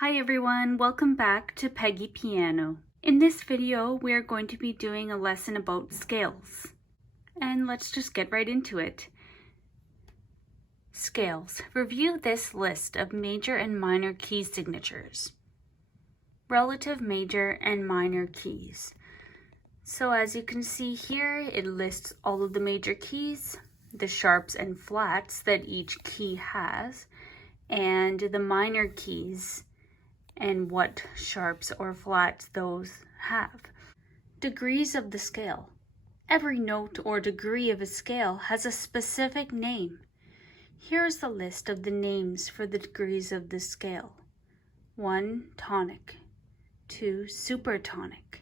Hi everyone, welcome back to Peggy Piano. In this video, we're going to be doing a lesson about scales. And let's just get right into it. Scales. Review this list of major and minor key signatures. Relative major and minor keys. So as you can see here, it lists all of the major keys, the sharps and flats that each key has, and the minor keys and what sharps or flats those have. Degrees of the scale. Every note or degree of a scale has a specific name. Here is the list of the names for the degrees of the scale. 1. Tonic. 2. Supertonic.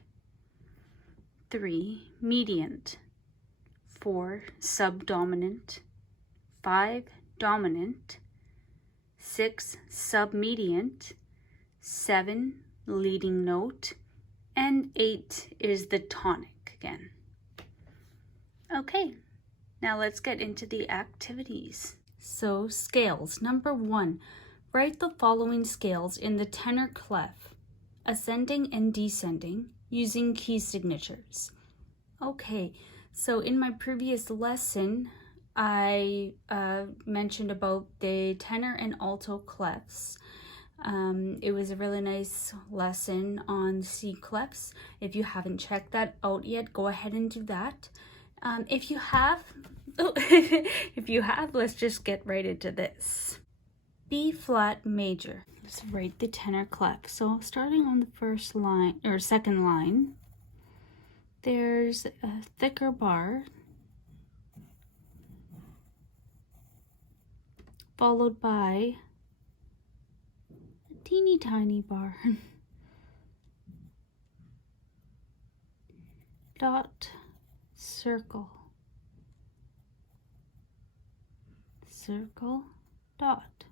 3. Mediant. 4. Subdominant. 5. Dominant. 6. Submediant. 7. Leading note. And 8 is the tonic again. Okay, now let's get into the activities. So scales. Number 1, write the following scales in the tenor clef, ascending and descending, using key signatures. Okay, so in my previous lesson, I mentioned about the tenor and alto clefs. It was a really nice lesson on C clefs. If you haven't checked that out yet, go ahead and do that. If you have, let's just get right into this. B flat major. Let's write the tenor clef. So starting on the first line or second line, there's a thicker bar followed by a teeny tiny bar. Dot, circle, circle, dot.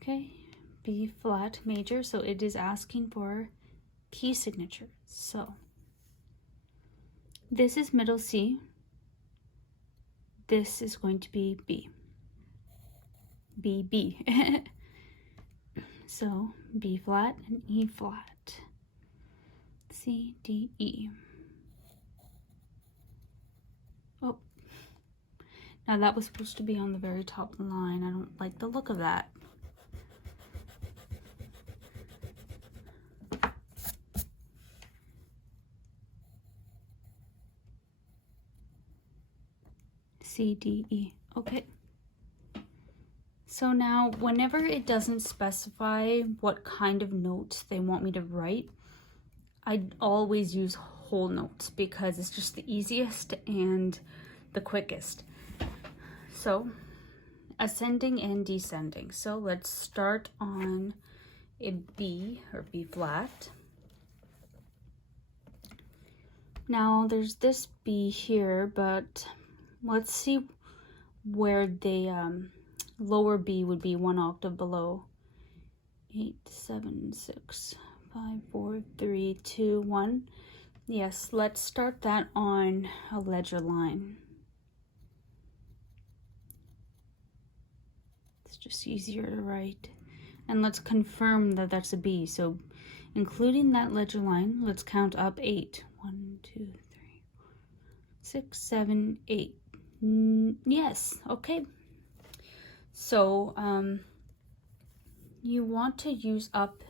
Okay, B flat major, so it is asking for key signatures. So this is middle C, this is going to be B, B, B. So B flat and E flat, C, D, E. Oh, now that was supposed to be on the very top of the line. I don't like the look of that. C, D, E. Okay. So now, whenever it doesn't specify what kind of notes they want me to write, I always use whole notes because it's just the easiest and the quickest. So, ascending and descending. So let's start on a B or B flat. Now there's this B here, but let's see where the lower B would be 1 octave below. 8, 7, 6, 5, 4, 3, 2, 1. Yes, let's start that on a ledger line. It's just easier to write. And let's confirm that that's a B. So including that ledger line, let's count up 8. 1, 2, 3, 6, 7, 8. Yes, okay. So you want to use up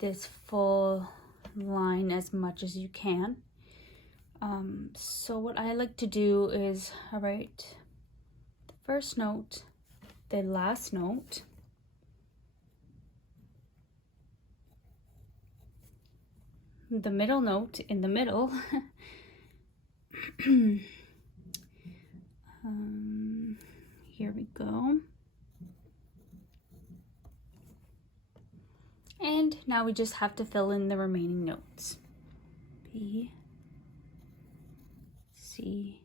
this full line as much as you can. So what I like to do is I write the first note, the last note, the middle note in the middle, here we go. And now we just have to fill in the remaining notes. B, C,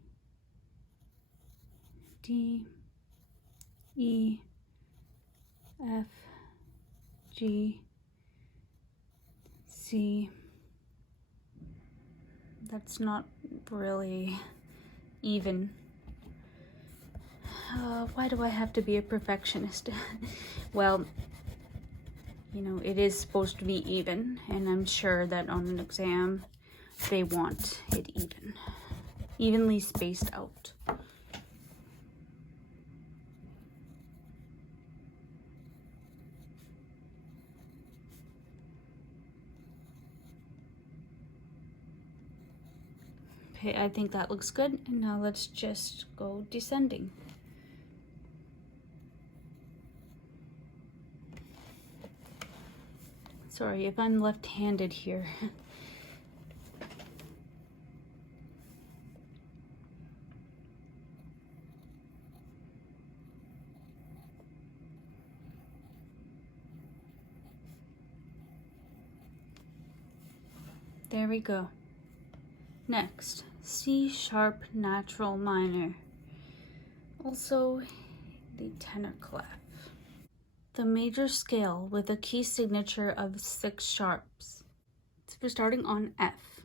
D, E, F, G, C. That's not really even. Why do I have to be a perfectionist? Well, you know, it is supposed to be even, and I'm sure that on an exam they want it evenly spaced out. Okay, I think that looks good, and now let's just go descending. Sorry if I'm left-handed here. There we go. Next, C sharp natural minor. Also the tenor clef. The major scale with a key signature of 6 sharps. So we're starting on F.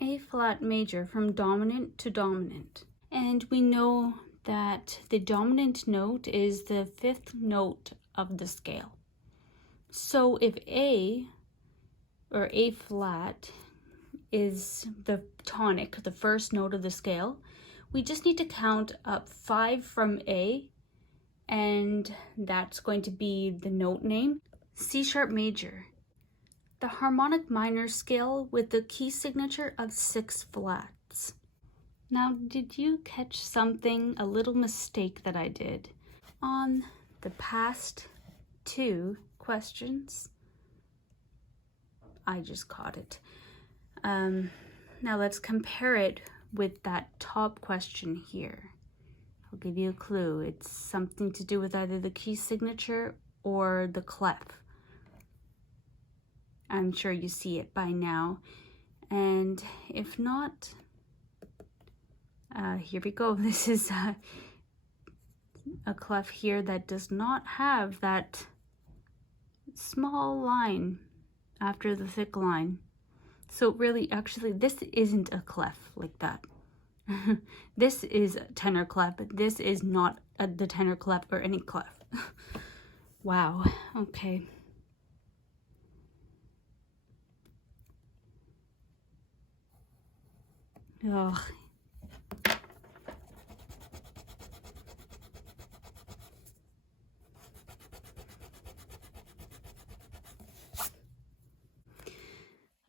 A flat major from dominant to dominant. And we know that the dominant note is the 5th note of the scale. So if A, or A flat, is the tonic, the first note of the scale, we just need to count up 5 from A, and that's going to be the note name. C sharp major, the harmonic minor scale with the key signature of 6 flats. Now, did you catch something, a little mistake that I did on the past 2 questions? I just caught it. Now let's compare it with that top question here. I'll give you a clue. It's something to do with either the key signature or the clef. I'm sure you see it by now. And if not, here we go. This is a clef here that does not have that small line after the thick line. So really, actually, this isn't a clef like that. This is a tenor clef, but this is not the tenor clef or any clef. Wow, okay. Ugh.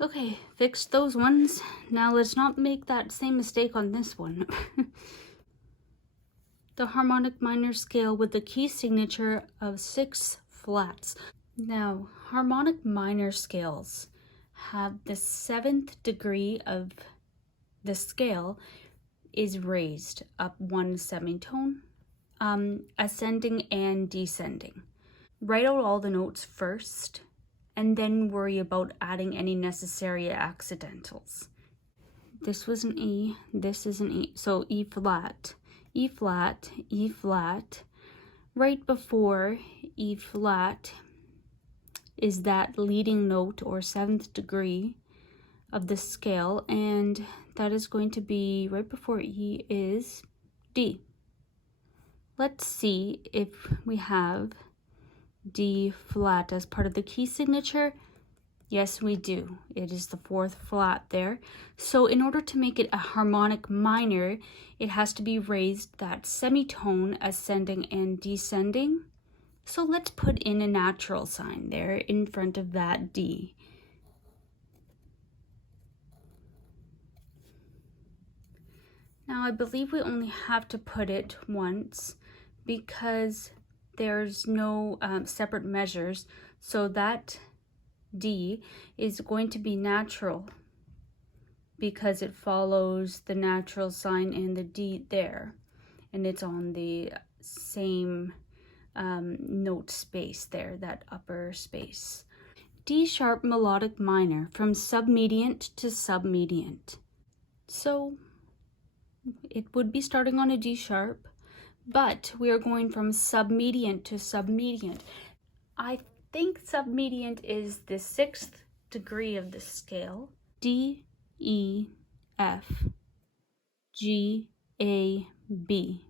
Okay, fixed those ones. Now let's not make that same mistake on this one. The harmonic minor scale with the key signature of 6 flats. Now, harmonic minor scales have the 7th degree of the scale is raised up 1 semitone, ascending and descending. Write out all the notes first, and then worry about adding any necessary accidentals. This was an E, this is an E, so E flat, E flat, E flat. Right before E flat is that leading note or 7th degree of the scale, and that is going to be right before E is D. Let's see if we have D flat as part of the key signature. Yes, we do. It is the 4th flat there. So in order to make it a harmonic minor, it has to be raised that semitone, ascending and descending. So let's put in a natural sign there in front of that D. Now I believe we only have to put it once because there's no separate measures, so that D is going to be natural because it follows the natural sign and the D there, and it's on the same note space there, that upper space. D sharp melodic minor from submediant to submediant. So it would be starting on a D sharp, but we are going from submediant to submediant. I think submediant is the 6th degree of the scale. D, E, F, G, A, B.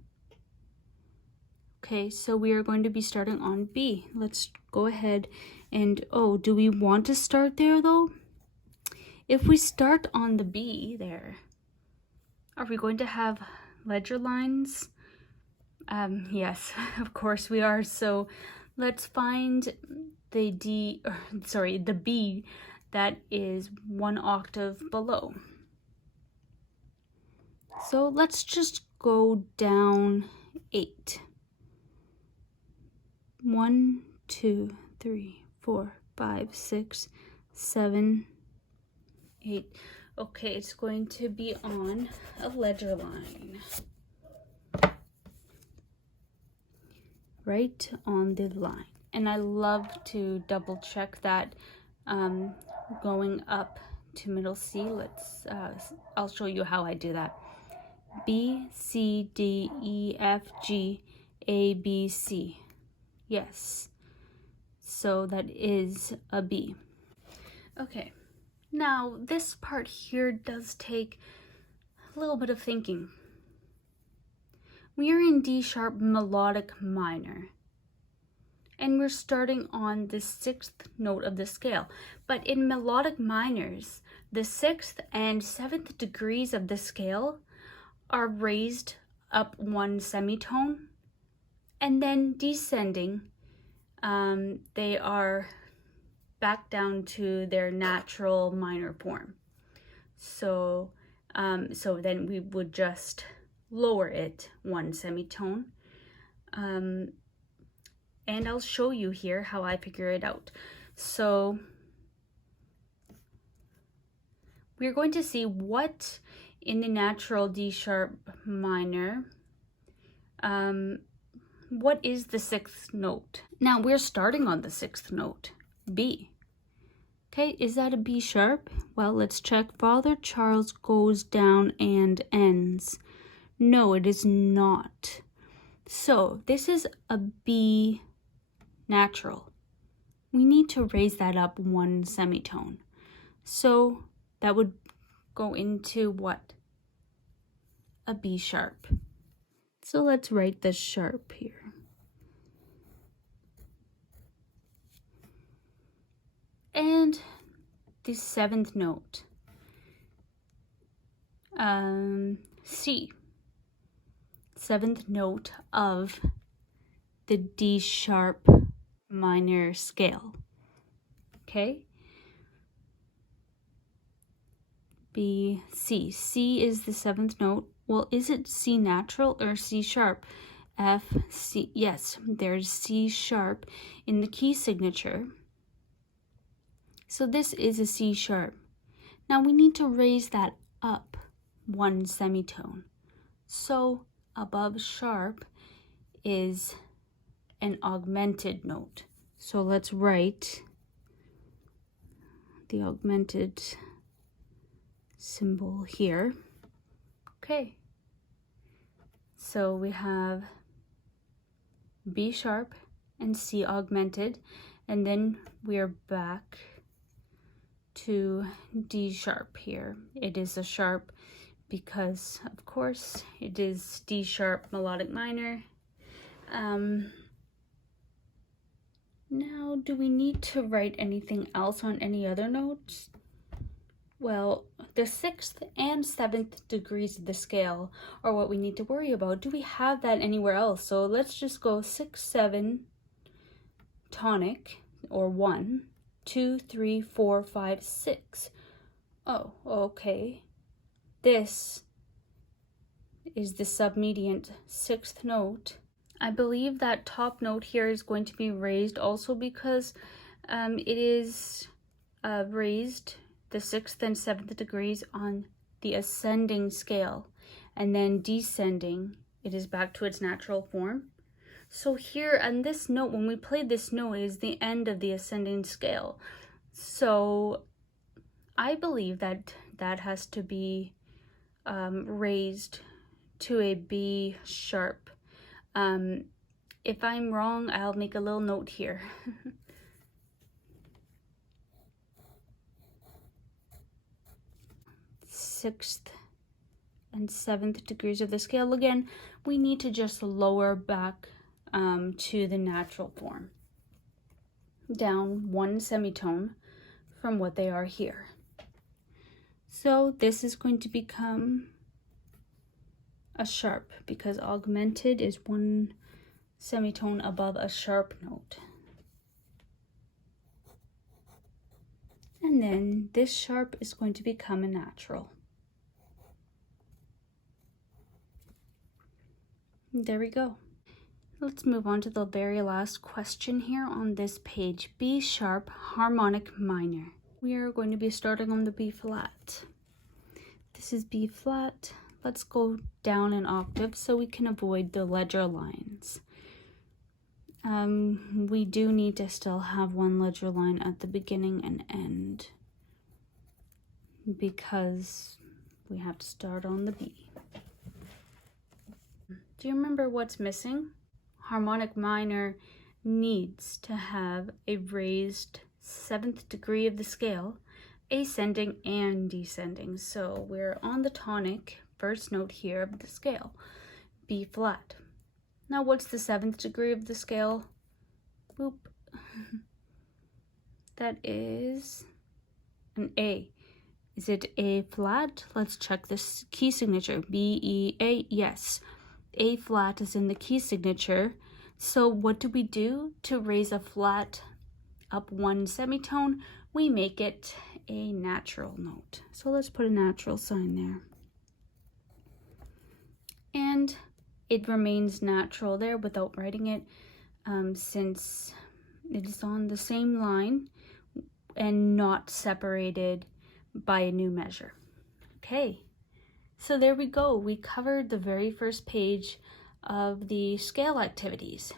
Okay, so we are going to be starting on B. Let's go ahead and, oh, do we want to start there though? If we start on the B there, are we going to have ledger lines? Yes, of course we are. So let's find the the B that is 1 octave below. So let's just go down 8. 1, 2, 3, 4, 5, 6, 7, 8. Okay, it's going to be on a ledger line. Right on the line. And I love to double check that going up to middle C. I'll show you how I do that. B, C, D, E, F, G, A, B, C. Yes. So that is a B. Okay. Now, this part here does take a little bit of thinking. We are in D sharp melodic minor, and we're starting on the 6th note of the scale. But in melodic minors, the 6th and 7th degrees of the scale are raised up 1 semitone, and then descending, they are back down to their natural minor form. So then we would just lower it 1 semitone. And I'll show you here how I figure it out. So we're going to see what in the natural D sharp minor, what is the 6th note? Now we're starting on the 6th note, B. Okay, is that a B sharp? Well, let's check. Father Charles goes down and ends. No, it is not. So this is a B natural. We need to raise that up 1 semitone. So that would go into what? A B sharp. So let's write the sharp here. And the 7th note, C, 7th note of the D sharp minor scale. Okay, B, C. C is the 7th note. Well, is it C natural or C sharp? F, C. Yes, there's C sharp in the key signature. So this is a C sharp. Now we need to raise that up 1 semitone. So above sharp is an augmented note. So let's write the augmented symbol here. Okay. So we have B sharp and C augmented, and then we are back to D sharp here. It is a sharp because, of course, it is D sharp melodic minor. Now, do we need to write anything else on any other notes? Well, the 6th and 7th degrees of the scale are what we need to worry about. Do we have that anywhere else? So let's just go 6, 7, tonic, or 1, 2, 3, 4, 5, 6. Oh, okay. This is the submediant 6th note. I believe that top note here is going to be raised also because it is raised the 6th and 7th degrees on the ascending scale, and then descending, it is back to its natural form. So here on this note, when we play this note, it is the end of the ascending scale. So I believe that that has to be raised to a B sharp. If I'm wrong, I'll make a little note here. 6th and 7th degrees of the scale. Again, we need to just lower back to the natural form, down 1 semitone from what they are here. So this is going to become a sharp, because augmented is 1 semitone above a sharp note. And then this sharp is going to become a natural. There we go. Let's move on to the very last question here on this page. B sharp harmonic minor. We are going to be starting on the B flat. This is B flat. Let's go down an octave so we can avoid the ledger lines. We do need to still have 1 ledger line at the beginning and end, because we have to start on the B. Do you remember what's missing? Harmonic minor needs to have a raised 7th degree of the scale, ascending and descending. So we're on the tonic, first note here of the scale, B flat. Now what's the 7th degree of the scale? Boop. That is an A. Is it A flat? Let's check this key signature. B, E, A, yes. A flat is in the key signature. So what do we do to raise a flat up 1 semitone? We make it a natural note. So let's put a natural sign there. And it remains natural there without writing it, since it is on the same line and not separated by a new measure. Okay, so there we go. We covered the very first page of the scale activities.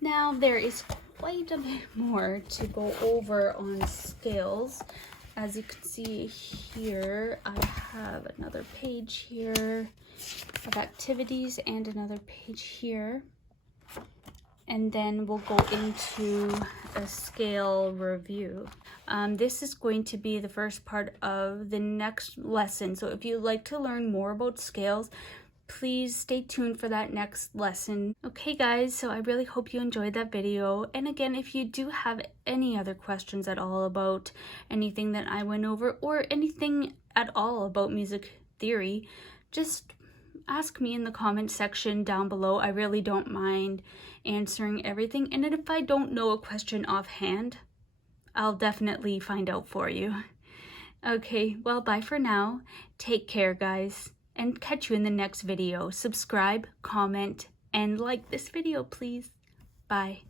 Now there is quite a bit more to go over on scales. As you can see here, I have another page here of activities and another page here. And then we'll go into a scale review. This is going to be the first part of the next lesson. So if you'd like to learn more about scales, please stay tuned for that next lesson. Okay guys, so I really hope you enjoyed that video. And again, if you do have any other questions at all about anything that I went over, or anything at all about music theory, just ask me in the comment section down below. I really don't mind answering everything. And if I don't know a question offhand, I'll definitely find out for you. Okay, well, bye for now. Take care, guys, and catch you in the next video. Subscribe, comment, and like this video, please. Bye.